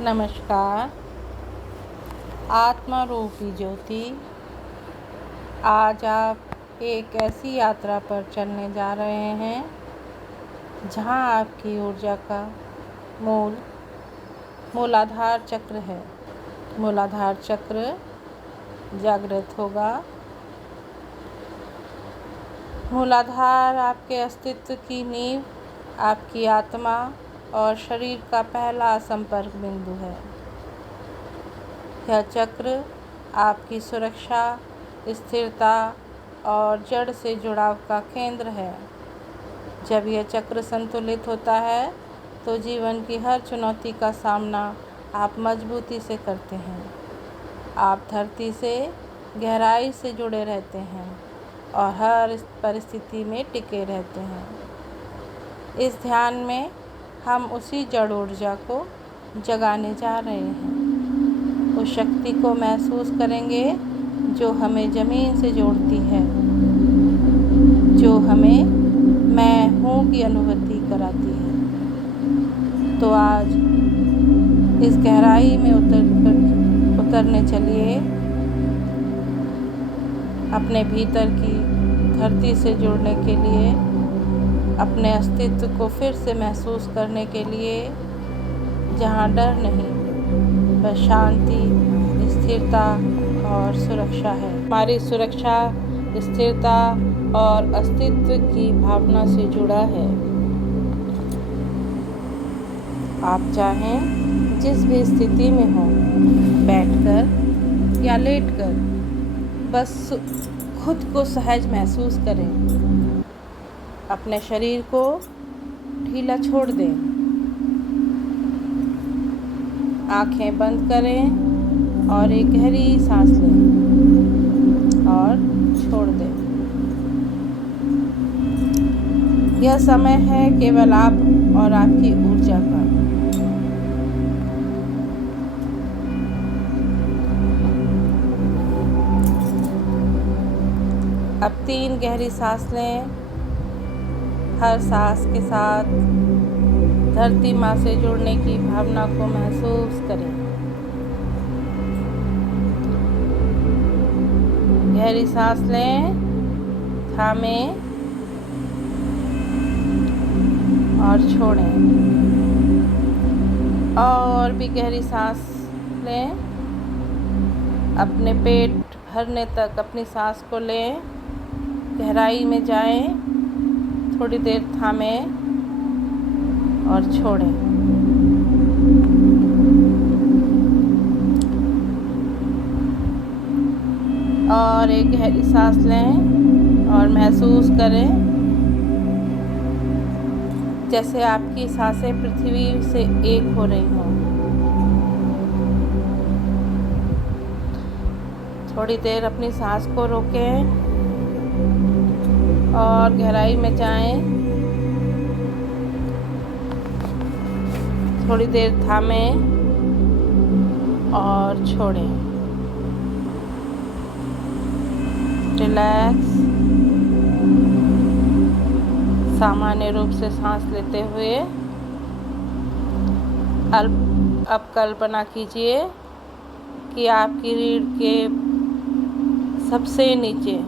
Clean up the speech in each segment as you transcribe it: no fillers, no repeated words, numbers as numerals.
नमस्कार। आत्मा रूपी ज्योति, आज आप एक ऐसी यात्रा पर चलने जा रहे हैं जहां आपकी ऊर्जा का मूलाधार चक्र है। मूलाधार चक्र जागृत होगा। मूलाधार आपके अस्तित्व की नींव, आपकी आत्मा और शरीर का पहला संपर्क बिंदु है। यह चक्र आपकी सुरक्षा, स्थिरता और जड़ से जुड़ाव का केंद्र है। जब यह चक्र संतुलित होता है तो जीवन की हर चुनौती का सामना आप मजबूती से करते हैं। आप धरती से गहराई से जुड़े रहते हैं और हर परिस्थिति में टिके रहते हैं। इस ध्यान में हम उसी जड़ ऊर्जा को जगाने जा रहे हैं। उस शक्ति को महसूस करेंगे जो हमें ज़मीन से जोड़ती है, जो हमें मैं हूँ की अनुभूति कराती है। तो आज इस गहराई में उतरने चलिए। अपने भीतर की धरती से जुड़ने के लिए, अपने अस्तित्व को फिर से महसूस करने के लिए, जहाँ डर नहीं बस शांति, स्थिरता और सुरक्षा है। हमारी सुरक्षा, स्थिरता और अस्तित्व की भावना से जुड़ा है। आप चाहें जिस भी स्थिति में हो, बैठकर या लेटकर, बस खुद को सहज महसूस करें। अपने शरीर को ढीला छोड़ दें। आंखें बंद करें और एक गहरी सांस लें और छोड़ दें। यह समय है केवल आप और आपकी ऊर्जा का। अब 3 गहरी सांस लें। हर सांस के साथ धरती माँ से जुड़ने की भावना को महसूस करें। गहरी सांस लें, थामें और छोड़ें। और भी गहरी सांस लें। अपने पेट भरने तक अपनी सांस को लें, गहराई में जाएं, थोड़ी देर थामें और छोड़ें। और एक गहरी सांस लें और महसूस करें जैसे आपकी सांसें पृथ्वी से एक हो रही हों। थोड़ी देर अपनी सांस को रोकें और गहराई में जाएं, थोड़ी देर थामें और छोड़ें। रिलैक्स, सामान्य रूप से सांस लेते हुए अब कल्पना कीजिए कि आपकी रीढ़ के सबसे नीचे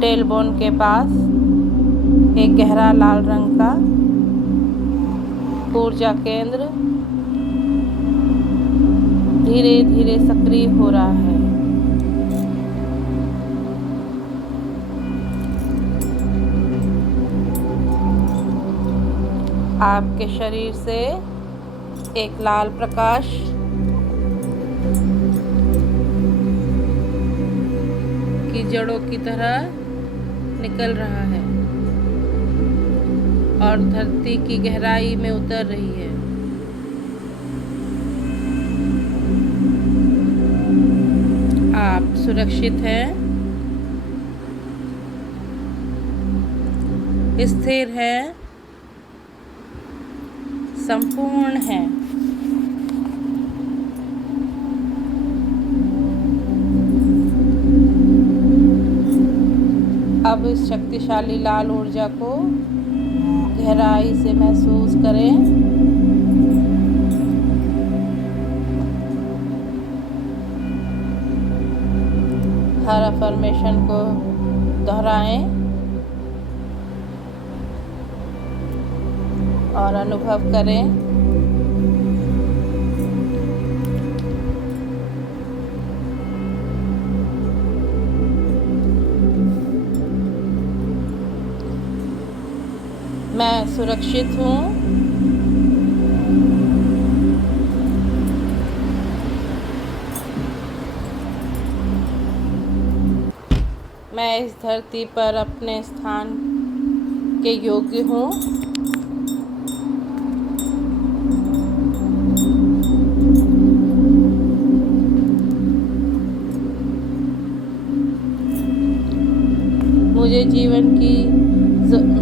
टेलबोन के पास एक गहरा लाल रंग का ऊर्जा केंद्र धीरे धीरे सक्रिय हो रहा है। आपके शरीर से एक लाल प्रकाश की जड़ों की तरह निकल रहा है और धरती की गहराई में उतर रही है। आप सुरक्षित हैं, स्थिर हैं, संपूर्ण हैं। अब इस शक्तिशाली लाल ऊर्जा को गहराई से महसूस करें। अफर्मेशन को दोहराएं और अनुभव करें। मैं सुरक्षित हूँ। मैं इस धरती पर अपने स्थान के योग्य हूँ।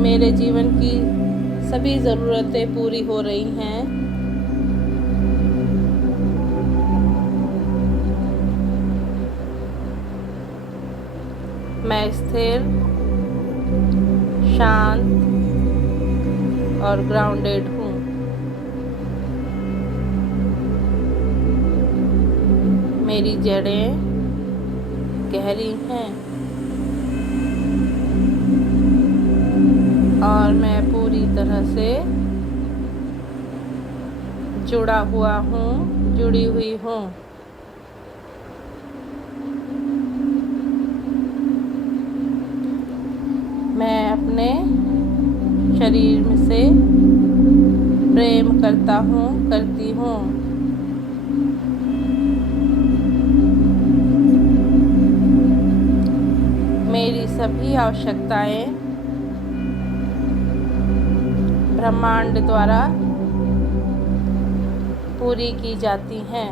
मेरे जीवन की सभी ज़रूरतें पूरी हो रही हैं। मैं स्थिर, शांत और ग्राउंडेड हूँ। मेरी जड़ें गहरी हैं और मैं पूरी तरह से जुड़ी हुई हूँ। मैं अपने शरीर से प्रेम करती हूँ। मेरी सभी आवश्यकताएं ब्रह्मांड द्वारा पूरी की जाती हैं।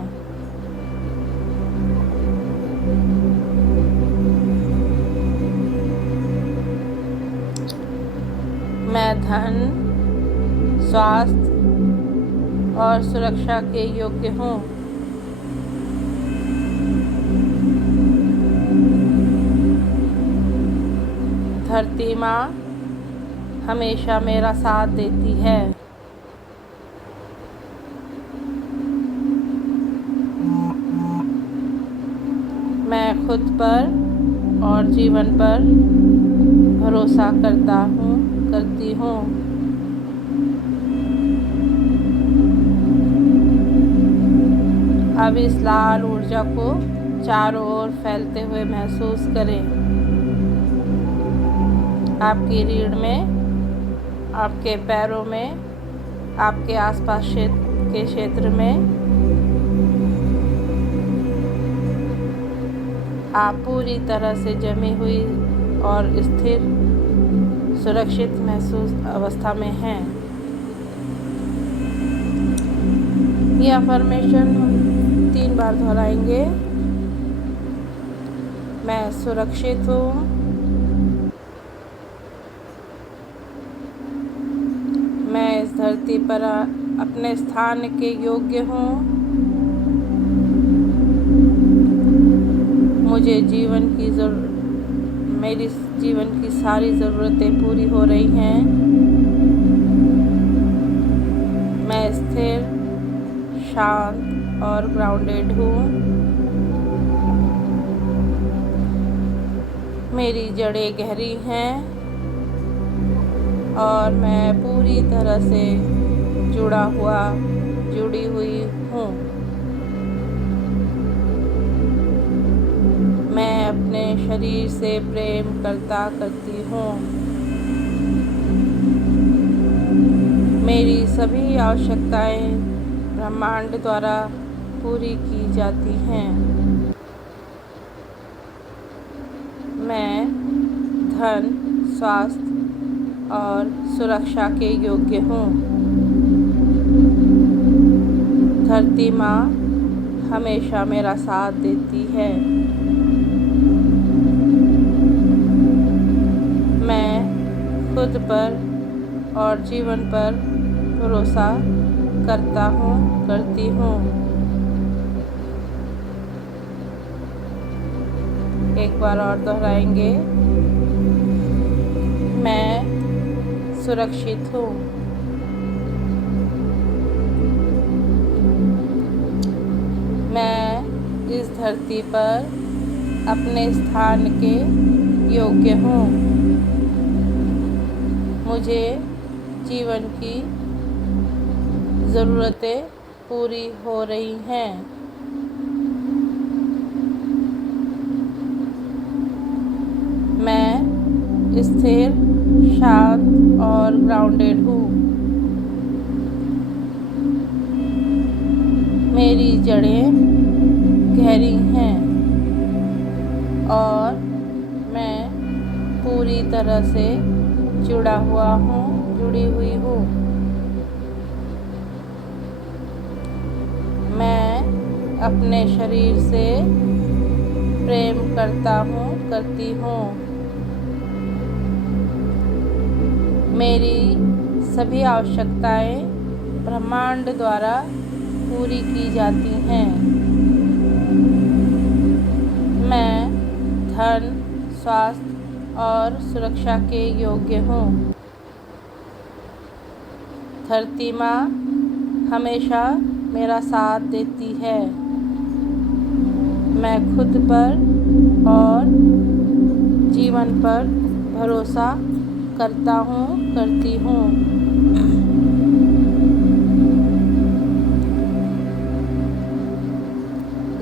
मैं धन, स्वास्थ्य और सुरक्षा के योग्य हूँ। धरती माँ हमेशा मेरा साथ देती है। मैं खुद पर और जीवन पर भरोसा करती हूँ। अब इस लाल ऊर्जा को चारों ओर फैलते हुए महसूस करें। आपकी रीढ़ में, आपके पैरों में, आपके आसपास के क्षेत्र में आप पूरी तरह से जमी हुई और स्थिर, सुरक्षित महसूस अवस्था में हैं। ये अफर्मेशन 3 बार दोहराएंगे। मैं सुरक्षित हूँ। मैं इस धरती पर अपने स्थान के योग्य हूँ। मेरी जीवन की सारी ज़रूरतें पूरी हो रही हैं। मैं स्थिर, शांत और ग्राउंडेड हूँ। मेरी जड़ें गहरी हैं और मैं पूरी तरह से जुड़ी हुई हूँ। मैं अपने शरीर से प्रेम करती हूँ। मेरी सभी आवश्यकताएं ब्रह्मांड द्वारा पूरी की जाती हैं। मैं धन, स्वास्थ्य और सुरक्षा के योग्य हूँ। धरती माँ हमेशा मेरा साथ देती है। मैं खुद पर और जीवन पर भरोसा करती हूँ। एक बार और दोहराएंगे। मैं सुरक्षित हूँ। मैं इस धरती पर अपने स्थान के योग्य हूँ। मुझे जीवन की ज़रूरतें पूरी हो रही हैं। मैं स्थिर, शांत और ग्राउंडेड हूँ। मेरी जड़ें गहरी हैं और मैं पूरी तरह से जुड़ी हुई हूँ। मैं अपने शरीर से प्रेम करती हूँ। मेरी सभी आवश्यकताएं ब्रह्मांड द्वारा पूरी की जाती हैं। मैं धन, स्वास्थ्य और सुरक्षा के योग्य हूँ। धरती माँ हमेशा मेरा साथ देती है। मैं खुद पर और जीवन पर भरोसा करती हूँ।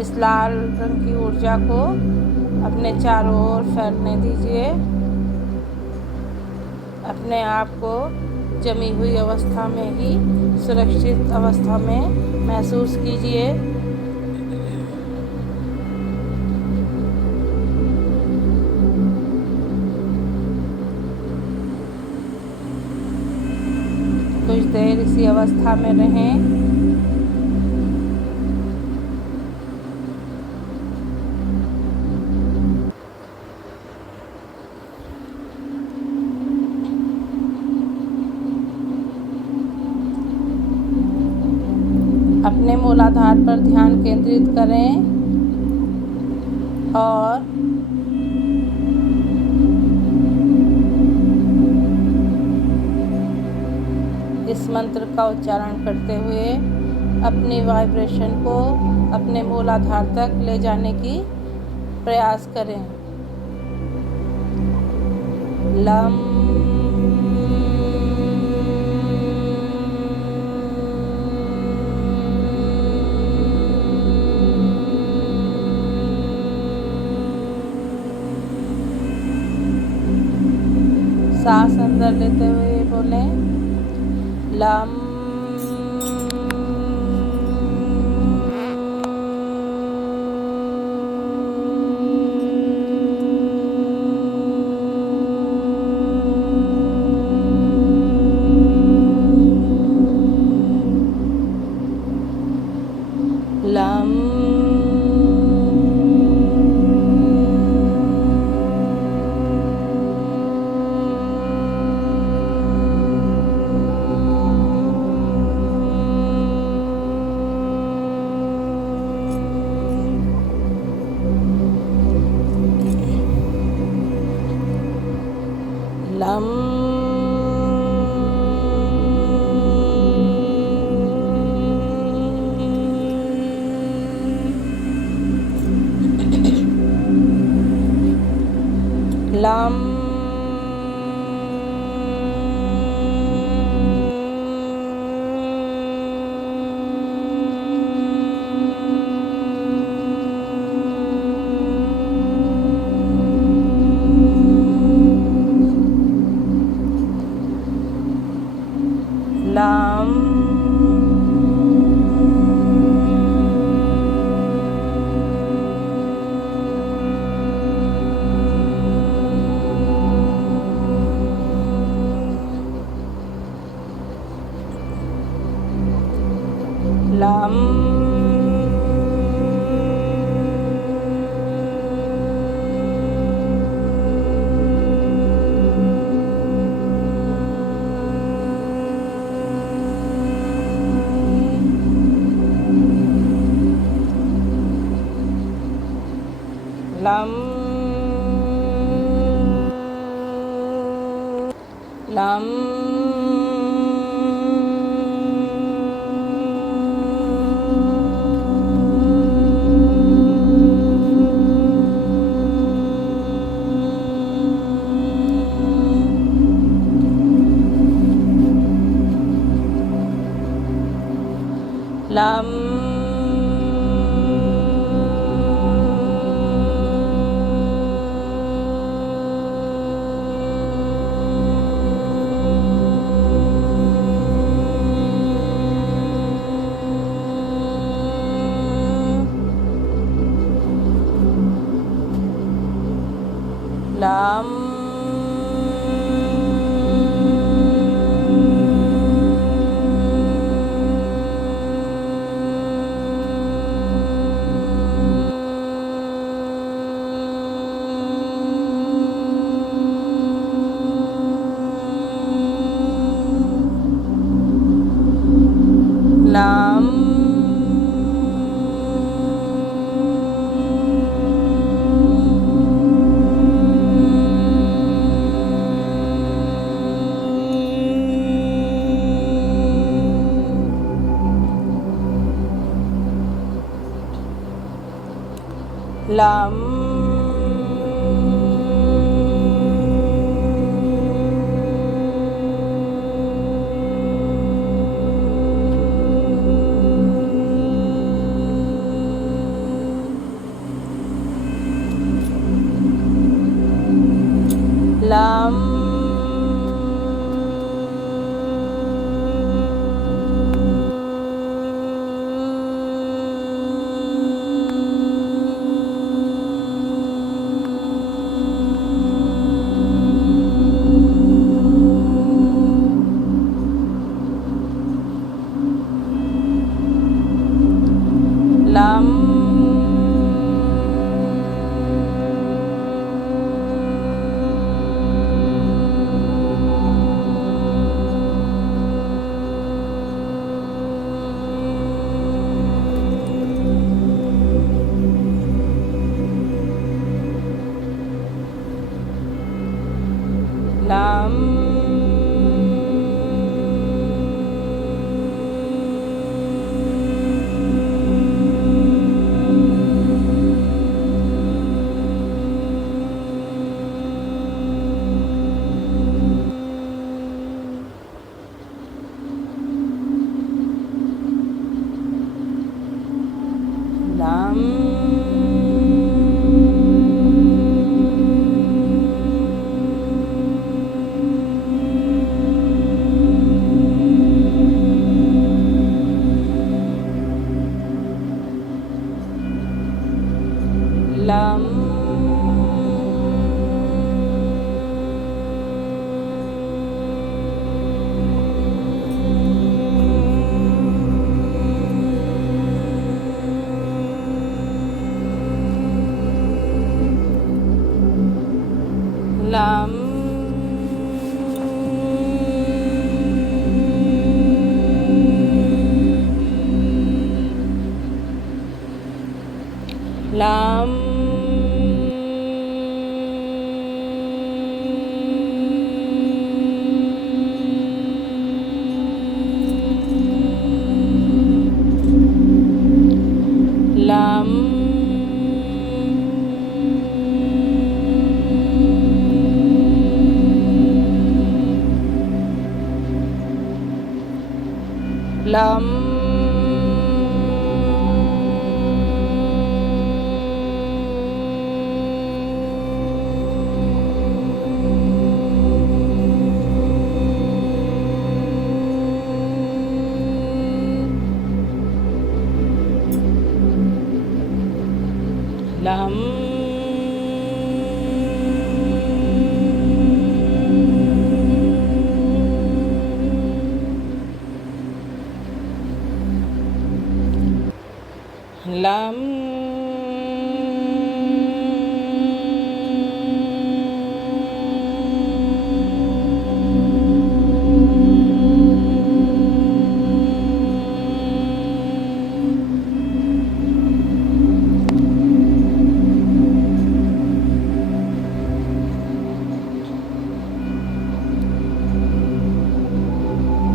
इस लाल रंग की ऊर्जा को अपने चारों ओर फैलने दीजिए। अपने आप को जमी हुई अवस्था में ही सुरक्षित अवस्था में महसूस कीजिए। कुछ देर इसी अवस्था में रहें। अपने मूलाधार पर ध्यान केंद्रित करें और इस मंत्र का उच्चारण करते हुए अपनी वाइब्रेशन को अपने मूलाधार तक ले जाने की प्रयास करें। लम सांस अंदर लेते हुए बोलें, lump lump lump lump lump lump lump lump lam lam lam lam lam lam lam lam lam lam lam lam lam lam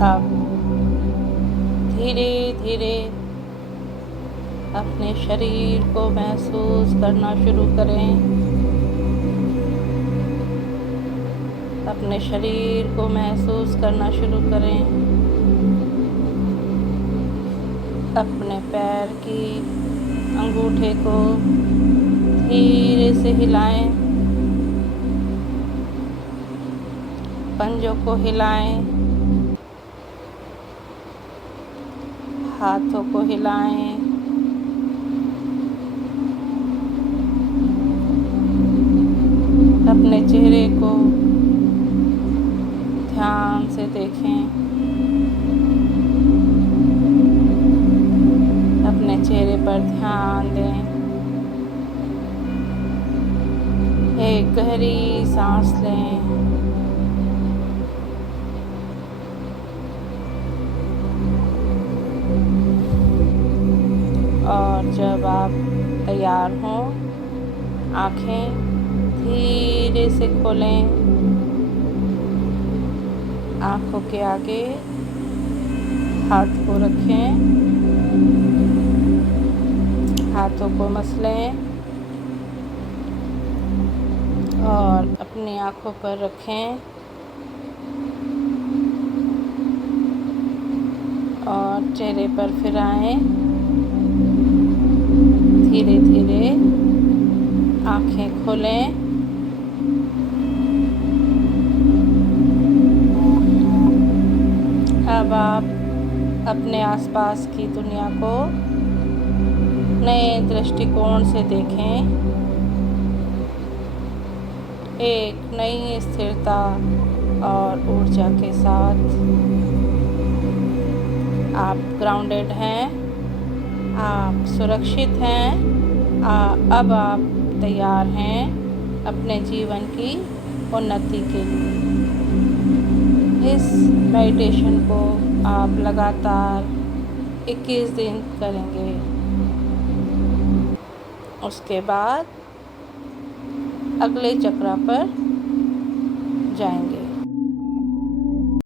अब धीरे धीरे अपने शरीर को महसूस करना शुरू करें। अपने शरीर को महसूस करना शुरू करें। अपने पैर की अंगूठे को धीरे से हिलाएं, पंजों को हिलाएं, हाथों को हिलाएं, अपने चेहरे को ध्यान से देखें, अपने चेहरे पर ध्यान दें। एक गहरी सांस लें और जब आप तैयार हों, आँखें धीरे से खोलें। आँखों के आगे हाथ को रखें, हाथों को मसलें और अपनी आँखों पर रखें और चेहरे पर फिराएं। धीरे धीरे आँखें खोलें। अब आप अपने आसपास की दुनिया को नए दृष्टिकोण से देखें। एक नई स्थिरता और ऊर्जा के साथ आप ग्राउंडेड हैं, आप सुरक्षित हैं। अब आप तैयार हैं अपने जीवन की उन्नति के लिए। इस मेडिटेशन को आप लगातार 21 दिन करेंगे। उसके बाद अगले चक्र पर जाएंगे।